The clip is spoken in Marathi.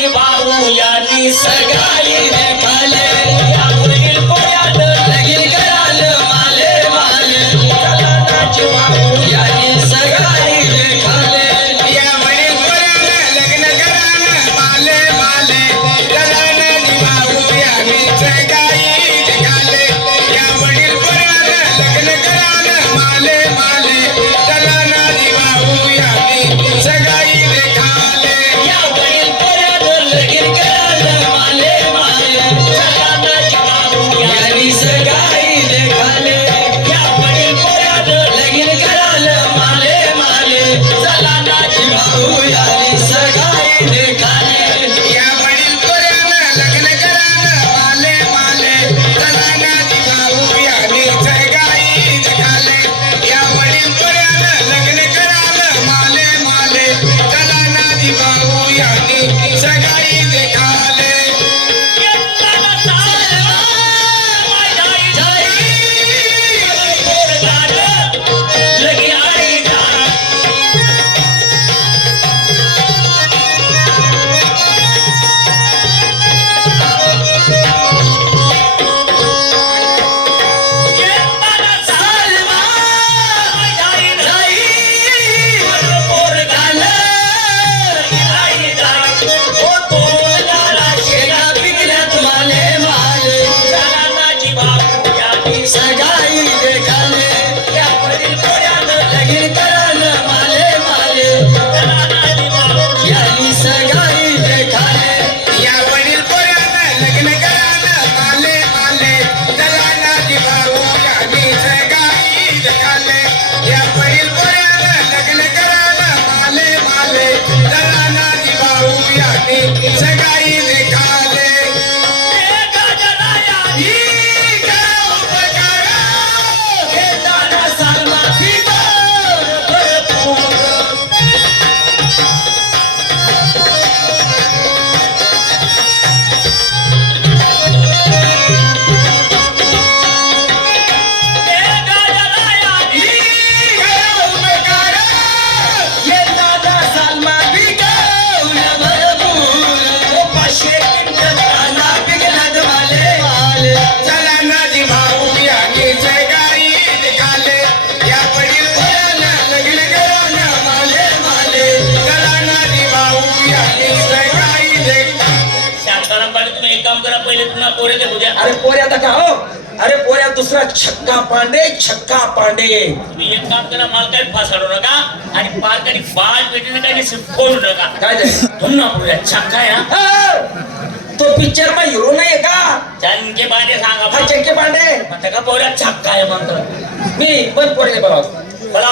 नानाची भाऊ निघाले एक काम करा पहिले पुन्हा पोरे दे उद्या. अरे पोऱ्या आता का हो? अरे पोऱ्या दुसरा छक्का पांडे छक्का पांडे. तुम्ही एक काम करा मला काही फासाडू नका आणि पालकाने बाळ पेटीने काही फोडू नका. काय ते? पुन्हा पोऱ्या छक्का आहे हा. हा, तो पिक्चर मा हिरो नाहीये का? त्यांचे बाटे सांगा हा चक्के पांडे. म्हणता का पोऱ्या छक्का आहे म्हणतो मी पण पोऱ्याचे बघा. मला